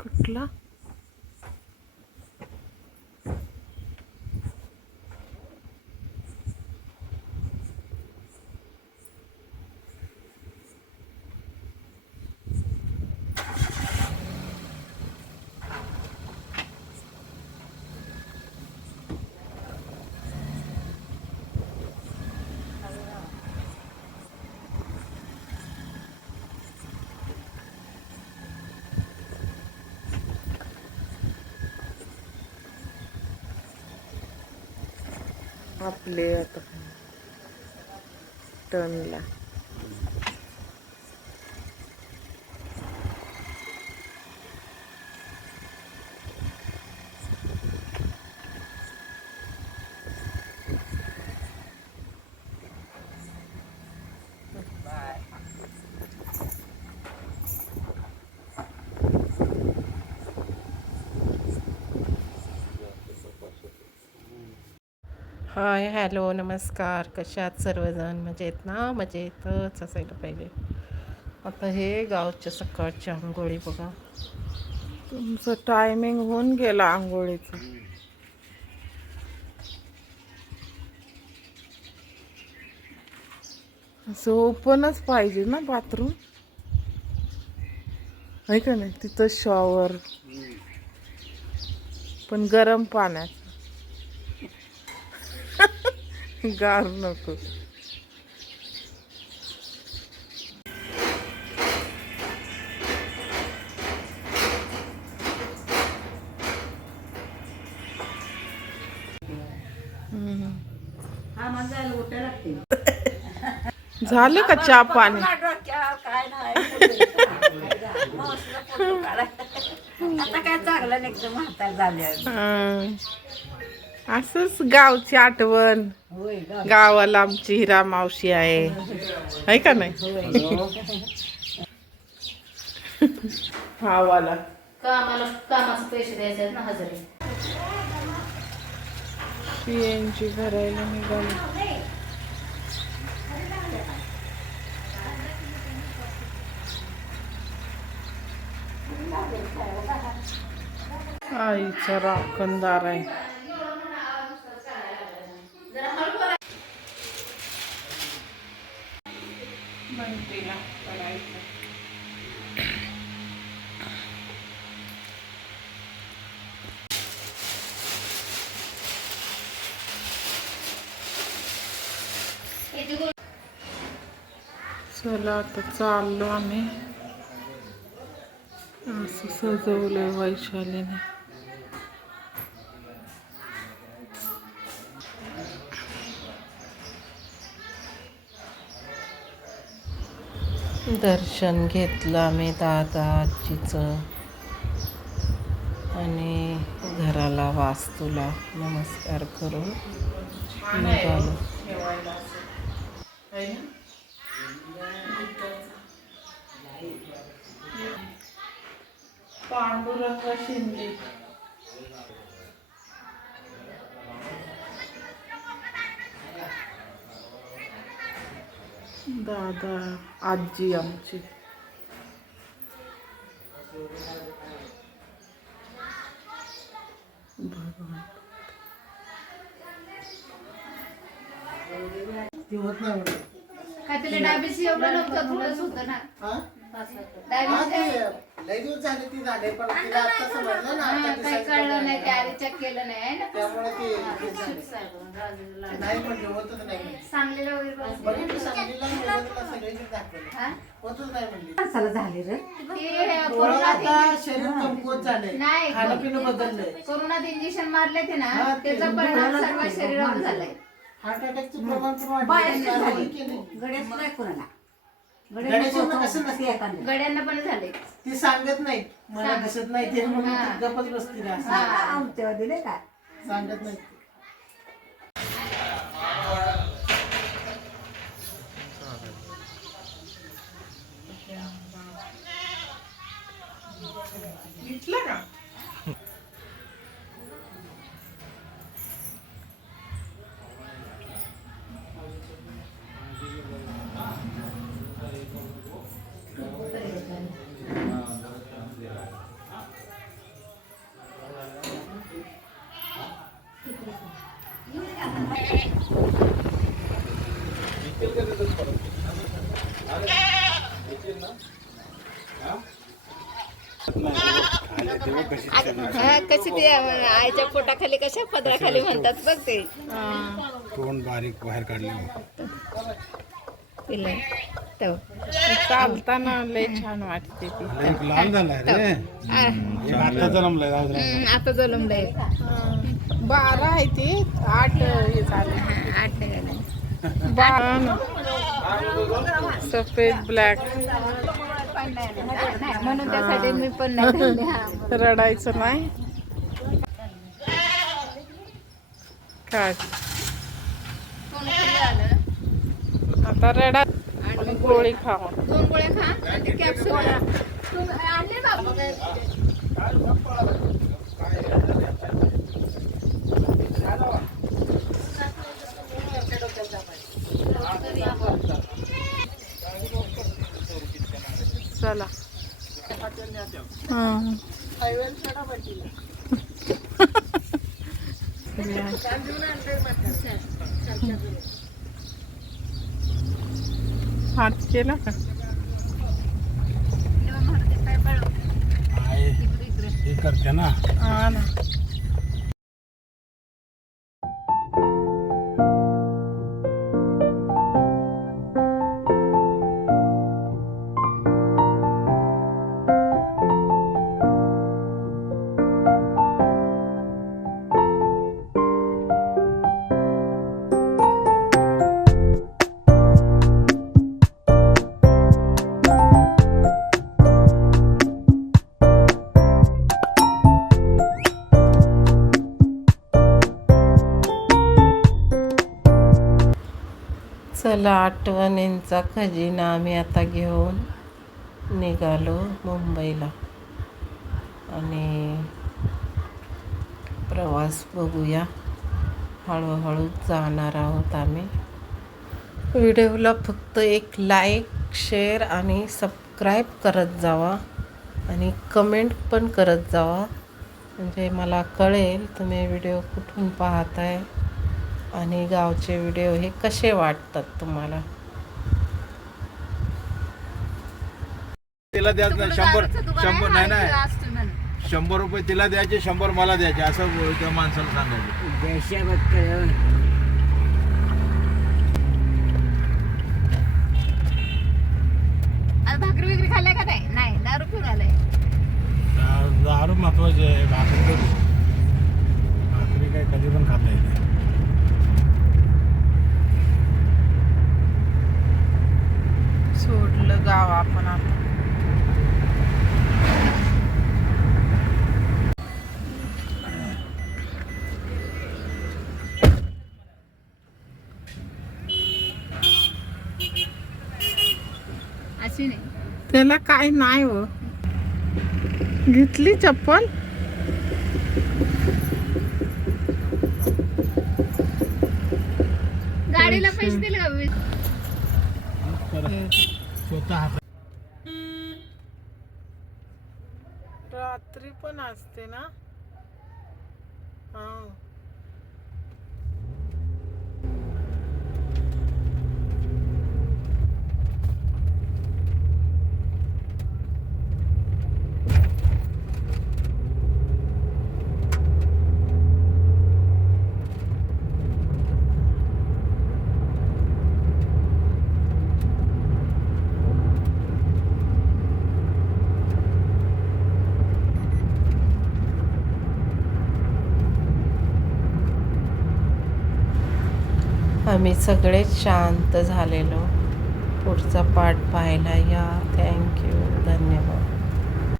कुठला? आपले आता. टर्नला. हाय हॅलो नमस्कार. कशात सर्वजण? मजेत ना? मजेतच असायला पाहिजे. आता हे गावच्या सकाळची आंघोळी बघा. तुमचं टायमिंग होऊन गेला आंघोळीचं. असं ओपनच पाहिजे ना बाथरूम? आहे का नाही? तिथं शॉवर पण गरम पाण्यात. गार नको. झालं का चहा पाणी? आता काय चांगलं एकदम झाले. असंच गावची आठवण. गावाला आमची हिरा मावशी आहे. आहे का नाही? हा वाला कामाला कामाचे पैसे द्यायचे ना हजेरी. भरायला निघाली. आईचा राखणदार आहे. माहितीला पडायचं चला आता चाललो आम्ही. असं सजवलं वैशालीने. दर्शन घेतलं आम्ही दादा आजीचं. आणि घराला वास्तूला नमस्कार करून निघालो. पांडुरंग शिंदे. दादा आजी आमची. भगवान. काय तुला डायबिटीस एवढं नव्हतं थोडंच होतं ना. डायबिटीस लय दिवस झाले ती झाले पण तिला आता समजलं ना आता काही दिसायचं कळलं नाही बघायला. ते आधी चेक केलं नाही आहे ना त्यामुळे ते हा, हे झालं. चिप्स आहे बघ, राजूला. नाही म्हणले होतच नाही म्हणले. सांगलीला वगैरे बस. बघितलं सांगलीला मिरजला सगळीकडे दाखवलं हा? होतच नाही म्हणले माणसाला झाले रे ते थोडं कोरोनात आता शरीर कमकुवत झालंय नाही खाणं पिणं बदललंय कोरोनात इंजेक्शन मारले ते ना हा, ते त्याचा परिणाम सर्व शरीरावर झालाय हार्ट अटॅकचं प्रमाण पण बाहेर. गड्याच नाही कोणाला कसं नसतं? गड्यांना पण झाले ती सांगत नाही मला सांग. दिसत नाही ते म्हणून हा. ती गप्पच बसती रे असं. हा. आमच्या दिले का सांगत नाही कशी ती आईच्या पोटाखाली कशा पदराखाली म्हणतात बघ ते. तोंड बारीक बाहेर काढले. चालताना लय छान वाटते झालाय रे. एक आता जन्मलाय आता बारा आहे ती आठ हे झाले. हा, आठ. बारा. सफेद ब्लॅक. नाही, म्हणून त्यासाठी मी पण नाही. हा. रडायचं नाही. काय? आलं? आता रडा. आणि गोळी खावा दोन गोळ्या खा. आणि कॅप्सूल आणले बाबा? चला हां. हात केला का. हे करते ना चला आठवणींचा खजिना आम्ही आता घेऊन निघालो मुंबईला. आणि प्रवास बघूया. हळूहळू जाणार आहोत आम्ही. व्हिडिओला फक्त एक लाईक शेअर आणि सबस्क्राईब करत जावा. आणि कमेंट पण करत जावा. म्हणजे मला कळेल तुम्ही व्हिडिओ कुठून पाहताय. आणि गावचे व्हिडिओ हे कसे वाटतात तुम्हाला? तिला द्यायचं नाही. शंभर शंभर नाही नाही. शंभर रुपये तिला द्यायचे शंभर मला द्यायचे असं त्या माणसाला सांगायचं. भाकरी बिकरी खाल्लाय का नाही? दारू पिऊन आलाय. दारू महत्वाची आहे भाकरी त्याला काय नाही हो. घेतली चप्पल. गाडीला पैसे दिले रात्री पण असते ना? हा. आम्ही सगळेच शांत झालेलो. पुढचा पाठ पाहायला या. थँक्यू धन्यवाद.